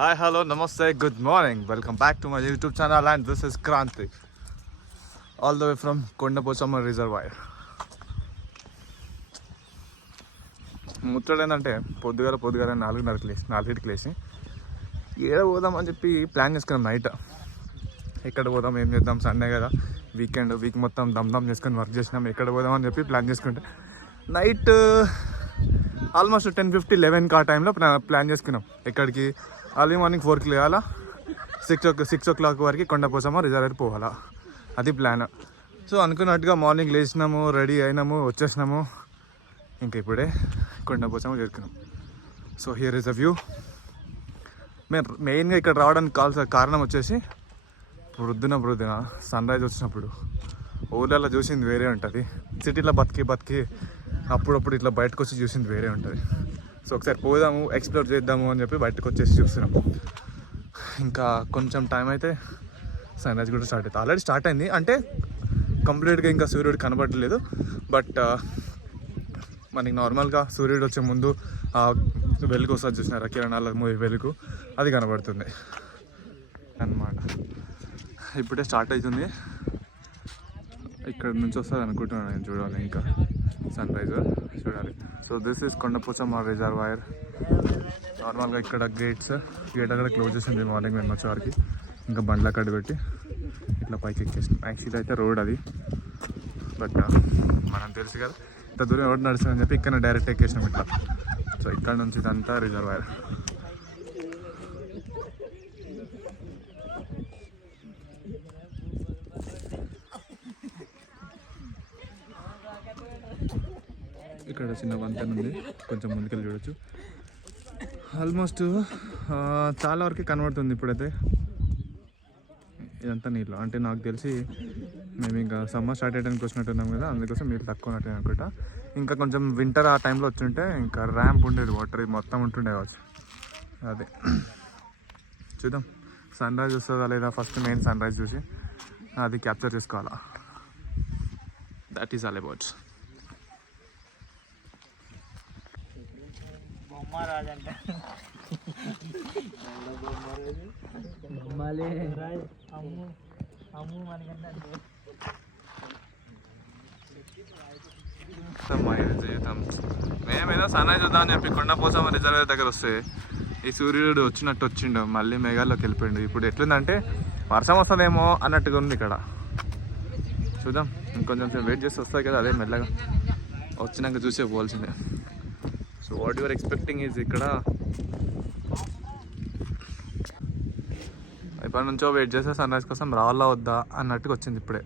Hi, hello, namaste, good morning. Welcome back to my YouTube channel and this is Kranti. All the way from Kondapochama Reservoir. ముచ్చట ఏంటంటే పొద్దుగాల 4:30 లేచి ఏడ పోదామని చెప్పి ప్లాన్ చేసుకున్నాం నైట్. ఎక్కడ పోదాం, ఏం చేద్దాం, సండే కదా, వీక్ మొత్తం దమ్ చేసుకొని వర్క్ చేసినాం. ఎక్కడ పోదామని చెప్పి ప్లాన్ చేసుకుంటే నైట్ ఆల్మోస్ట్ 10:50-11 ఆ టైంలో ప్లాన్ చేసుకున్నాం. ఎక్కడికి అర్లీ మార్నింగ్ 4కి లేవాలా, 6 o'clock వరకు కొండపోచమ్మ రిజర్వాయర్ పోవాలా, అది ప్లాన్. సో అనుకున్నట్టుగా మార్నింగ్ లేచినాము, రెడీ అయినాము, వచ్చేసినాము. ఇంకా ఇప్పుడే కొండపోచమ్మ చేరుకున్నాం. So here is a view. మేము మెయిన్గా ఇక్కడ రావడానికి కావాల్సిన కారణం వచ్చేసి ప్రొద్దున సన్ రైజ్ వచ్చినప్పుడు ఊళ్ళల్లో చూసింది వేరే ఉంటుంది, సిటీలో బతికి అప్పుడప్పుడు ఇట్లా బయటకు వచ్చి చూసింది వేరే ఉంటుంది. సో ఒకసారి పోదాము, ఎక్స్ప్లోర్ చేద్దాము అని చెప్పి బయటకు వచ్చేసి చూస్తున్నాం. ఇంకా కొంచెం టైం అయితే సన్ రైజ్ కూడా స్టార్ట్ అవుతుంది. ఆల్రెడీ స్టార్ట్ అయింది, అంటే కంప్లీట్గా ఇంకా సూర్యుడు కనబడలేదు. బట్ మనకి నార్మల్గా సూర్యుడు వచ్చే ముందు వెలుగు వస్తుంది చూసినారా, కిరణాల వెలుగు, అది కనబడుతుంది అన్నమాట. ఇప్పుడే స్టార్ట్ అవుతుంది, ఇక్కడ నుంచి వస్తుంది అనుకుంటున్నాను నేను. చూడాలి ఇంకా సన్ రైజ్ చూడాలి. So this is Kondapochamma reservoir. నార్మల్గా ఇక్కడ గేట్ అక్కడ క్లోజ్ చేసింది మార్నింగ్ మేము వచ్చేవారికి. ఇంకా బండ్ల కట్టు పెట్టి ఇట్లా పైకి ఎక్కేసినాం. యాక్చువల్లీ అయితే రోడ్ అది, బట్ మనం తెలుసు కదా ఇంత దూరం రోడ్ నడుస్తుందని చెప్పి ఇక్కడ డైరెక్ట్ ఎక్కేసినాం ఇట్లా. సో ఇక్కడ నుంచి ఇదంతా రిజర్వాయర్. ఇక్కడ చిన్న వంతెన ఉంది, కొంచెం ముందుకెళ్ళి చూడొచ్చు. ఆల్మోస్ట్ చాలా వరకు కనబడుతుంది ఇప్పుడైతే. ఇదంతా నీళ్ళు, అంటే నాకు తెలిసి మేము ఇంకా సమ్మర్ స్టార్ట్ అయ్యడానికి వచ్చినట్టున్నాం కదా, అందుకోసం నీళ్ళు తక్కువ ఉన్నట్టు అనుకుంటా. ఇంకా కొంచెం వింటర్ ఆ టైంలో వచ్చింటే ఇంకా ర్యాంప్ ఉండేది, వాటర్ మొత్తం ఉంటుండే కావచ్చు. అదే చూద్దాం సన్ రైజ్ వస్తుందా లేదా, ఫస్ట్ మెయిన్ సన్ రైజ్ చూసి అది క్యాప్చర్ చేసుకోవాలా. That is all about. జీవితం మేమేదో సన్ రైజ్ చూద్దామని చెప్పి కొండపోచమ్మ రిజర్వాయర్ దగ్గర వస్తే ఈ సూర్యుడు వచ్చిండు, మళ్ళీ మేఘాల్లోకి వెళ్ళిపోయిండు. ఇప్పుడు ఎట్లుందంటే వర్షం వస్తుందేమో అన్నట్టుగా ఉంది ఇక్కడ. చూద్దాం, ఇంకొంచెం సేపు వెయిట్ చేసి వస్తాయి కదా, అదే మెల్లగా వచ్చినాక చూసే పోవాల్సిందే. So what your expecting is ఇక్కడ ఎప్పటి నుంచో వెయిట్ చేస్తే సన్ రైజ్ కోసం రావాలా వద్దా అన్నట్టుగా వచ్చింది ఇప్పుడే.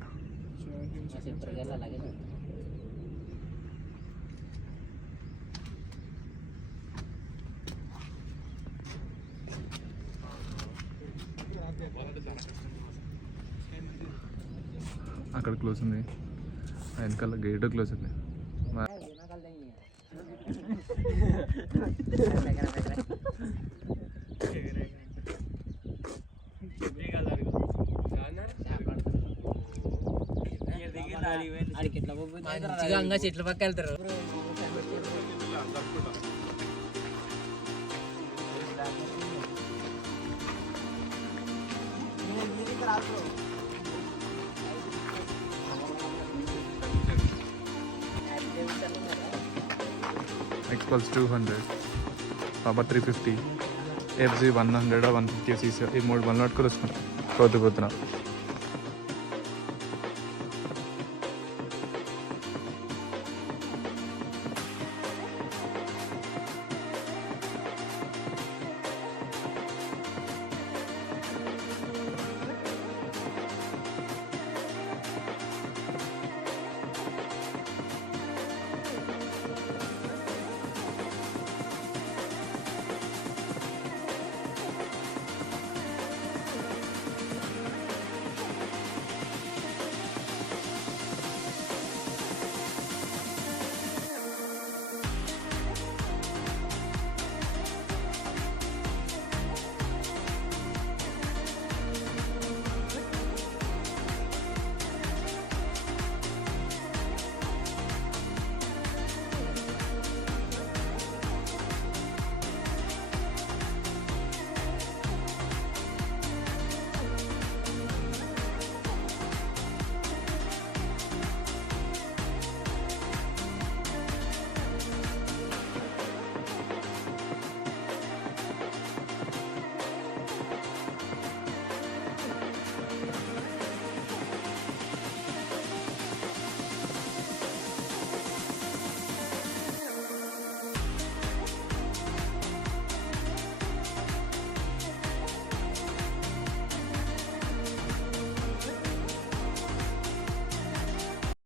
అక్కడ క్లోజ్ ఉంది, వెనకాల గేట్ క్లోజ్ ఉంది. చెట్ల పక్క వెళ్తారు. X-Pulse 200, Power 350, FZ 100 150 cc, ఈ 3 బండ్లు పట్టుకొని వస్తున్నాం పొద్దున.